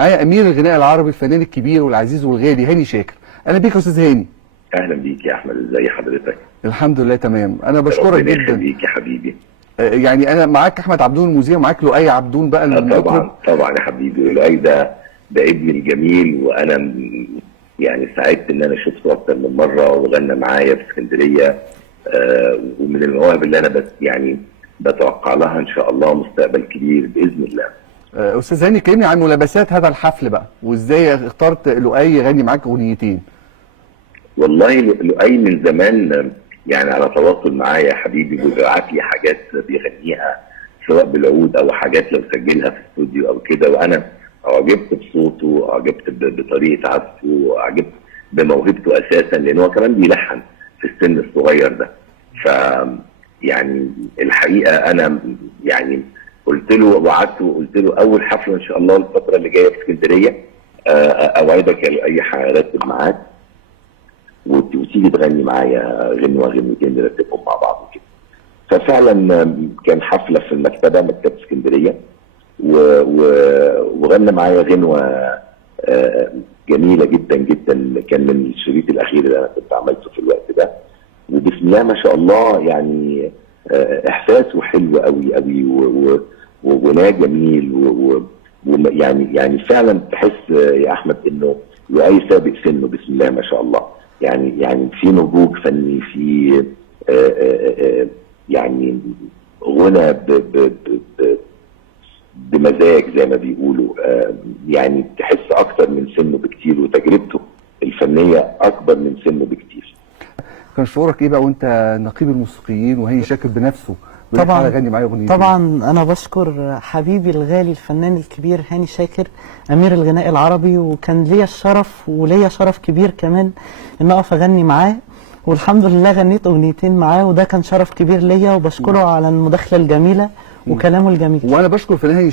معايا امير الغناء العربي الفنان الكبير والعزيز والغالي هاني شاكر. اهلا بيك يا استاذ هاني. اهلا بيك يا احمد، ازي حضرتك؟ الحمد لله تمام. انا بشكرك ربنا جدا. يخليك يا حبيبي. يعني انا معاك احمد عبدون المذيع ومعاك لؤي عبدون بقى طبعا طبعا يا حبيبي. لؤي ده ابني الجميل، وانا يعني سعدت ان انا شفته اكتر من مره وغنى معايا في اسكندريه. ومن المواهب اللي انا بس يعني بتوقع لها ان شاء الله مستقبل كبير باذن الله. استاذ هاني كلمني عن ملابسات هذا الحفل بقى، وازاي اخترت لؤي يغني معاك اغنيتين؟ والله لؤي من زمان يعني على تواصل معايا يا حبيبي، وبيبعت لي حاجات بيغنيها سواء بالعود او حاجات لو سجلها في استوديو او كده، وانا اعجبت بصوته، اعجبت بطريقه عزفه، اعجبت بموهبته اساسا، لان هو كمان بيلحن في السن الصغير ده. ف يعني الحقيقه انا يعني قلت له وعدته وقلت له اول حفله ان شاء الله الفتره اللي جايه في اسكندريه اوعدك يا لؤي هرتب معاك وتيجي تغني معايا غنوه غنوتين نرتبهم مع بعض وكده. ففعلا كان حفله في مكتبه اسكندريه وغنى معايا غنوه جميله جدا جدا، كان من الشريط الاخير اللي انا كنت عملته في الوقت ده. وبسم الله ما شاء الله يعني احساسه حلو قوي قوي وغناه جميل يعني فعلا تحس يا احمد انه لؤي سابق سنه بسم الله ما شاء الله. يعني في نضوج فني، في يعني غنى بمزاج زي ما بيقولوا. يعني تحس اكتر من سنه بكتير، وتجربته الفنيه اكبر من سنه بكتير. كان شعورك ايه بقى وانت نقيب الموسيقيين وهاني شاكر بنفسه طبعا غني معايا اغنيتين؟ طبعا انا بشكر حبيبي الغالي الفنان الكبير هاني شاكر امير الغناء العربي، وكان ليا الشرف وليا شرف كبير كمان ان اقف اغني معاه، والحمد لله غنيت اغنيتين معاه، وده كان شرف كبير ليا، وبشكره على المداخله الجميله وكلامه الجميل. وانا بشكر فنان هاني